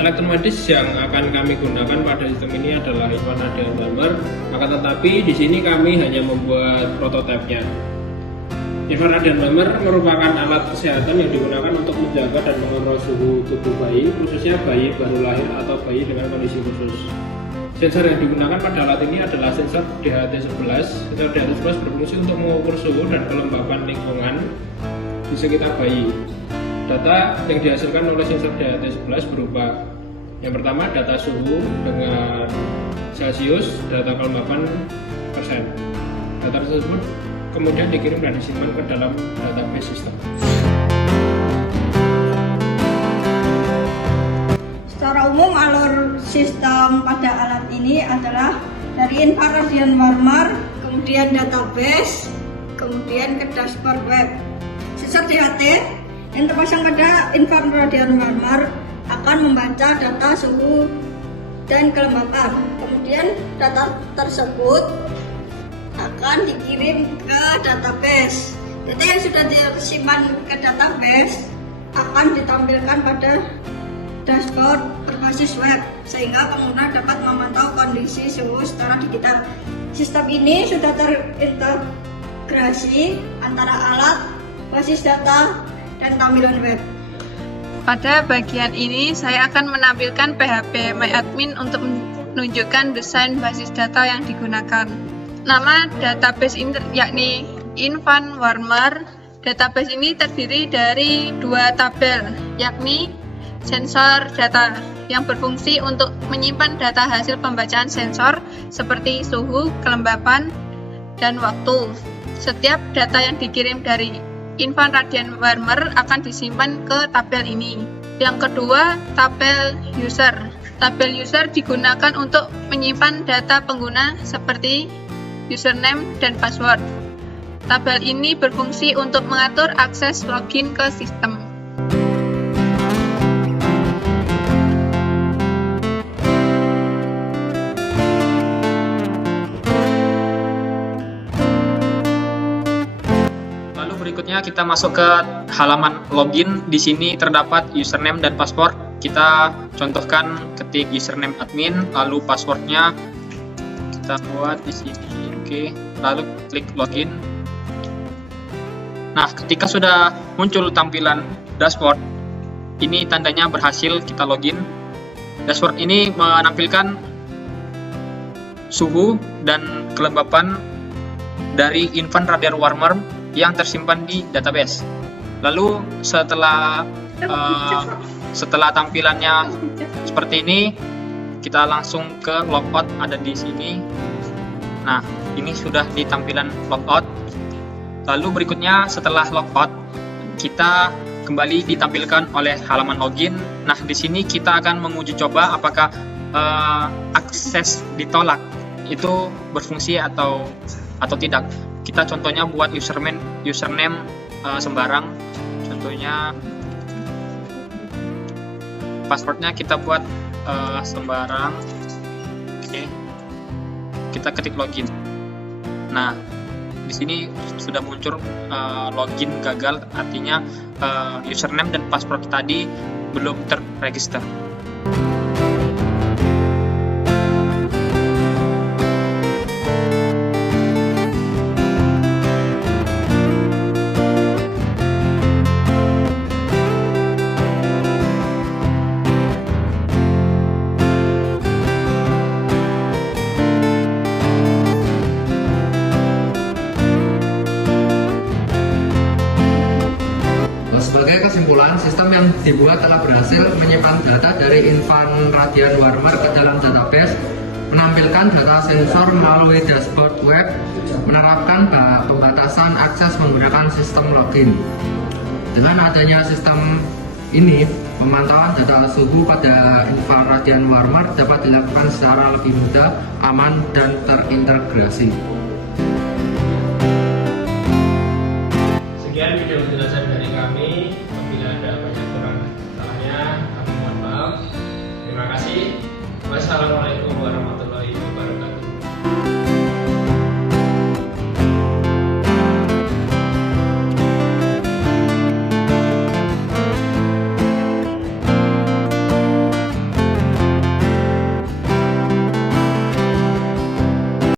elektromedis yang akan kami gunakan pada sistem ini adalah infrared radian warmer. Akan tetapi di sini kami hanya membuat prototipenya. Infrared radian warmer merupakan alat kesehatan yang digunakan untuk menjaga dan mengontrol suhu tubuh bayi, khususnya bayi baru lahir atau bayi dengan kondisi khusus. Sensor yang digunakan pada alat ini adalah sensor DHT11. Sensor DHT11 berfungsi untuk mengukur suhu dan kelembapan lingkungan di sekitar bayi. Data yang dihasilkan oleh sensor DHT11 berupa yang pertama data suhu dengan Celcius, data kelembapan persen. Data tersebut kemudian dikirim dan disimpan ke dalam database sistem. Secara umum alur sistem pada alat ini adalah dari infrared radian warmer, kemudian database, kemudian ke dashboard web. Sensor DHT yang terpasang pada infrared radian warmer akan membaca data suhu dan kelembapan. Kemudian data tersebut akan dikirim ke database. Data yang sudah disimpan ke database akan ditampilkan pada dashboard berbasis web sehingga pengguna dapat memantau kondisi suhu secara digital. Sistem ini sudah terintegrasi antara alat, basis data, dan tampilan web. Pada bagian ini saya akan menampilkan PHP MyAdmin untuk menunjukkan desain basis data yang digunakan. Nama database ini yakni Infant Warmer. Database ini terdiri dari dua tabel, yakni sensor data yang berfungsi untuk menyimpan data hasil pembacaan sensor seperti suhu, kelembapan, dan waktu. Setiap data yang dikirim dari infrared radian warmer akan disimpan ke tabel ini. Yang kedua, tabel user. Tabel user digunakan untuk menyimpan data pengguna seperti username dan password. Tabel ini berfungsi untuk mengatur akses login ke sistem. Berikutnya kita masuk ke halaman login. Di sini terdapat username dan password. Kita contohkan ketik username admin, lalu passwordnya kita buat di sini. Oke, lalu klik login. Nah, ketika sudah muncul tampilan dashboard, ini tandanya berhasil kita login. Dashboard ini menampilkan suhu dan kelembapan dari infant radian warmer yang tersimpan di database. Lalu setelah tampilannya seperti ini, kita langsung ke logout, ada di sini. Nah, ini sudah di tampilan logout. Lalu berikutnya setelah logout, kita kembali ditampilkan oleh halaman login. Nah, di sini kita akan menguji coba apakah akses ditolak itu berfungsi atau tidak. Kita contohnya buat username sembarang, contohnya passwordnya kita buat sembarang. Oke, kita ketik login. Nah, di sini sudah muncul login gagal, artinya username dan password tadi belum terregister. Sebagai kesimpulan, sistem yang dibuat telah berhasil menyimpan data dari infant radian warmer ke dalam database, menampilkan data sensor melalui dashboard web, menerapkan pembatasan akses menggunakan sistem login. Dengan adanya sistem ini, pemantauan data suhu pada infant radian warmer dapat dilakukan secara lebih mudah, aman, dan terintegrasi.